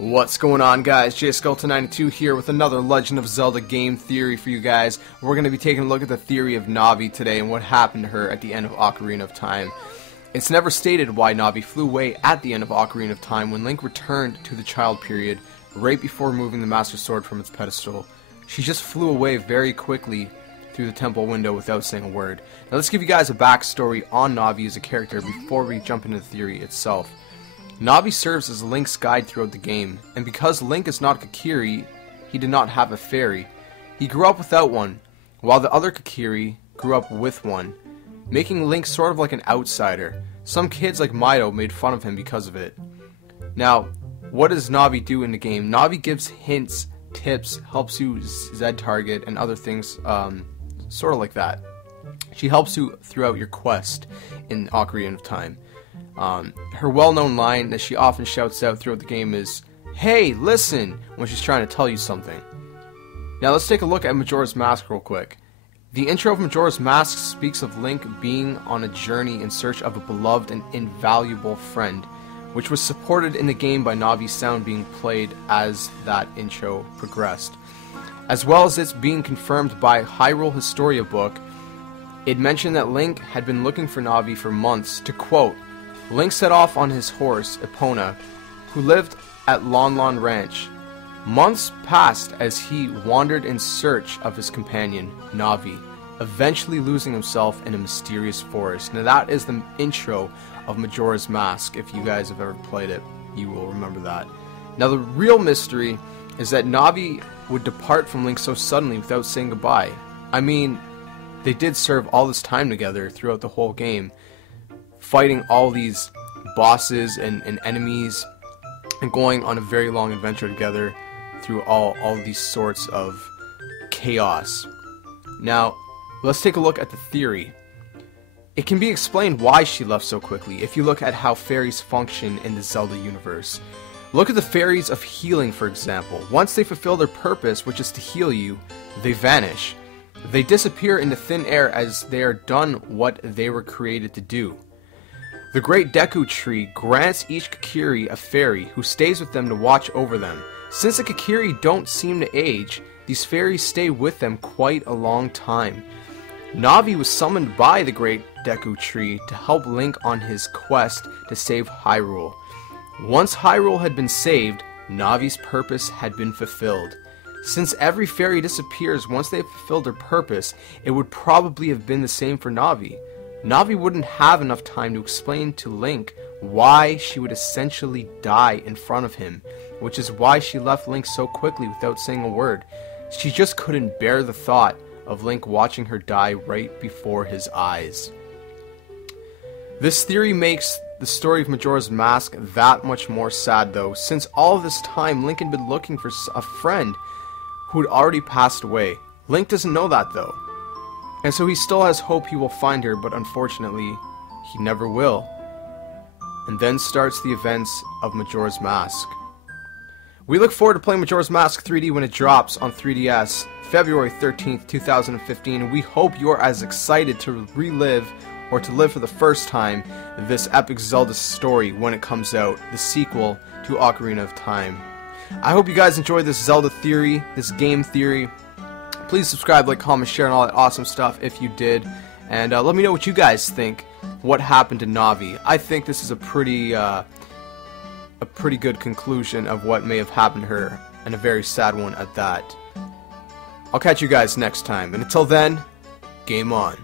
What's going on, guys? JSkeleton92 here with another Legend of Zelda game theory for you guys. We're going to be taking a look at the theory of Navi today and what happened to her at the end of Ocarina of Time. It's never stated why Navi flew away at the end of Ocarina of Time when Link returned to the child period right before removing the Master Sword from its pedestal. She just flew away very quickly through the temple window without saying a word. Now let's give you guys a backstory on Navi as a character before we jump into the theory itself. Navi serves as Link's guide throughout the game, and because Link is not a Kokiri, he did not have a fairy. He grew up without one, while the other Kokiri grew up with one, making Link sort of like an outsider. Some kids like Mido made fun of him because of it. Now, what does Navi do in the game? Navi gives hints, tips, helps you Z-target, and other things, sort of like that. She helps you throughout your quest in Ocarina of Time. Her well-known line that she often shouts out throughout the game is, "Hey, listen," when she's trying to tell you something. Now let's take a look at Majora's Mask real quick. The intro of Majora's Mask speaks of Link being on a journey in search of a beloved and invaluable friend, which was supported in the game by Navi's sound being played as that intro progressed. As well as it's being confirmed by Hyrule Historia book, it mentioned that Link had been looking for Navi for months. To quote, Link set off on his horse, Epona, who lived at Lon Lon Ranch. Months passed as he wandered in search of his companion, Navi, eventually losing himself in a mysterious forest. Now that is the intro of Majora's Mask. If you guys have ever played it, you will remember that. Now the real mystery is that Navi would depart from Link so suddenly without saying goodbye. I mean, they did serve all this time together throughout the whole game, fighting all these bosses and enemies, and going on a very long adventure together through all these sorts of chaos. Now, let's take a look at the theory. It can be explained why she left so quickly if you look at how fairies function in the Zelda universe. Look at the fairies of healing, for example. Once they fulfill their purpose, which is to heal you, they vanish. They disappear into thin air as they are done what they were created to do. The Great Deku Tree grants each Kokiri a fairy who stays with them to watch over them. Since the Kokiri don't seem to age, these fairies stay with them quite a long time. Navi was summoned by the Great Deku Tree to help Link on his quest to save Hyrule. Once Hyrule had been saved, Navi's purpose had been fulfilled. Since every fairy disappears once they have fulfilled their purpose, it would probably have been the same for Navi. Navi wouldn't have enough time to explain to Link why she would essentially die in front of him, which is why she left Link so quickly without saying a word. She just couldn't bear the thought of Link watching her die right before his eyes. This theory makes the story of Majora's Mask that much more sad though, since all of this time Link had been looking for a friend who had already passed away. Link doesn't know that though. And so he still has hope he will find her, but unfortunately, he never will. And then starts the events of Majora's Mask. We look forward to playing Majora's Mask 3D when it drops on 3DS, February 13th, 2015, and we hope you are as excited to relive, or to live for the first time, this epic Zelda story when it comes out, the sequel to Ocarina of Time. I hope you guys enjoyed this Zelda theory, this game theory. Please subscribe, like, comment, share, and all that awesome stuff if you did. And let me know what you guys think. What happened to Navi? I think this is a pretty good conclusion of what may have happened to her, and a very sad one at that. I'll catch you guys next time, and until then, game on.